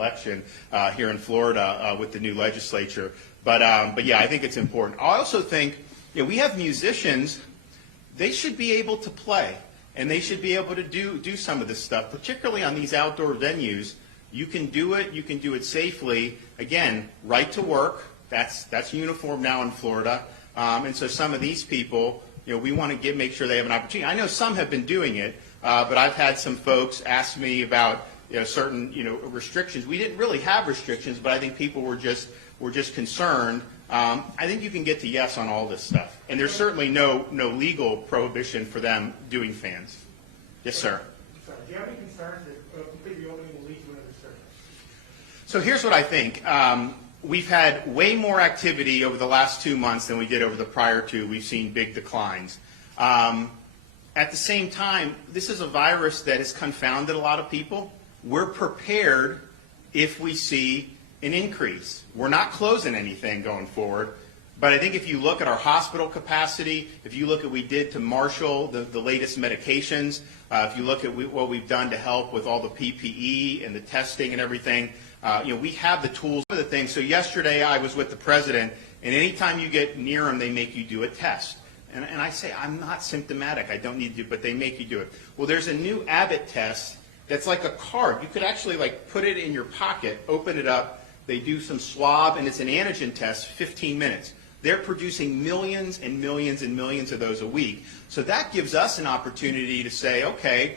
election here in Florida with the new legislature. But yeah, I think it's important. I also think we have musicians. They should be able to play, and they should be able to do some of this stuff, particularly on these outdoor venues. You can do it. You can do it safely. Again, right to work. That's uniform now in Florida. And so some of these people, we want to make sure they have an opportunity. I know some have been doing it, but I've had some folks ask me about certain restrictions. We didn't really have restrictions, but I think people were just concerned. I think you can get to yes on all this stuff, and there's certainly no legal prohibition for them doing fans. Yes, sir. Sorry, do you have any concerns that completely opening will lead to another surge? So here's what I think. We've had way more activity over the last 2 months than we did over the prior two. We've seen big declines. At the same time, this is a virus that has confounded a lot of people. We're prepared if we see an increase. We're not closing anything going forward. But I think if you look at our hospital capacity, if you look at what we did to marshal the latest medications, if you look at what we've done to help with all the PPE and the testing and everything, we have the tools for the thing. So yesterday I was with the president, and anytime you get near them, they make you do a test. And I say, I'm not symptomatic. I don't need to, but they make you do it. Well, there's a new Abbott test that's like a card. You could actually put it in your pocket, open it up. They do some swab, and it's an antigen test, 15 minutes. They're producing millions and millions and millions of those a week. So that gives us an opportunity to say, okay,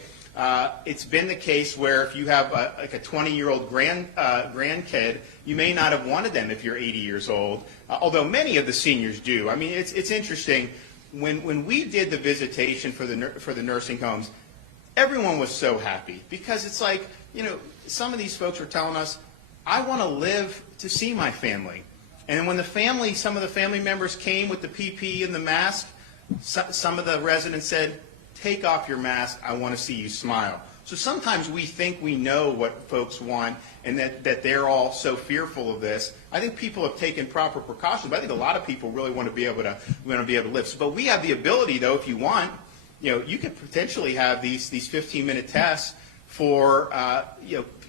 it's been the case where if you have a 20-year-old grandkid, you may not have wanted them if you're 80 years old, although many of the seniors do. I mean, it's interesting. When we did the visitation for the nursing homes, everyone was so happy because it's like, some of these folks were telling us, I want to live to see my family. And when some of the family members came with the PPE and the mask, some of the residents said, take off your mask, I want to see you smile. So sometimes we think we know what folks want and that they're all so fearful of this. I think people have taken proper precautions, but I think a lot of people really want to be able to live. But we have the ability, though, if you want, you could potentially have these 15-minute tests for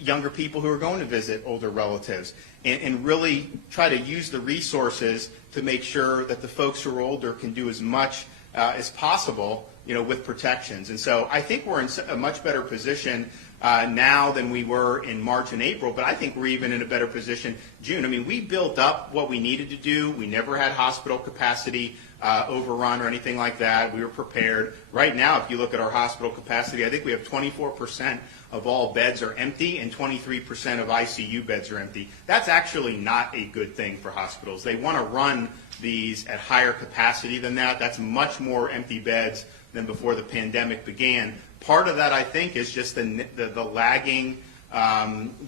younger people who are going to visit older relatives and really try to use the resources to make sure that the folks who are older can do as much as possible with protections. And so I think we're in a much better position now than we were in March and April, but I think we're even in a better position June. I mean, we built up what we needed to do. We never had hospital capacity overrun or anything like that. We were prepared. Right now, if you look at our hospital capacity, I think we have 24% of all beds are empty and 23% of ICU beds are empty. That's actually not a good thing for hospitals. They want to run these at higher capacity than that. That's much more empty beds than before the pandemic began. Part of that, I think, is just the lagging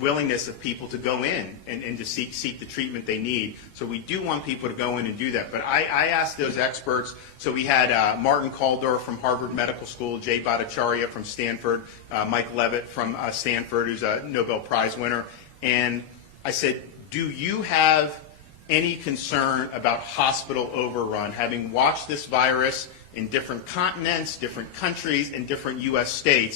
willingness of people to go in and to seek the treatment they need. So we do want people to go in and do that. But I asked those experts. So we had Martin Kaldor from Harvard Medical School, Jay Bhattacharya from Stanford, Mike Levitt from Stanford, who's a Nobel Prize winner. And I said, do you have any concern about hospital overrun, having watched this virus in different continents, different countries, and different U.S. states?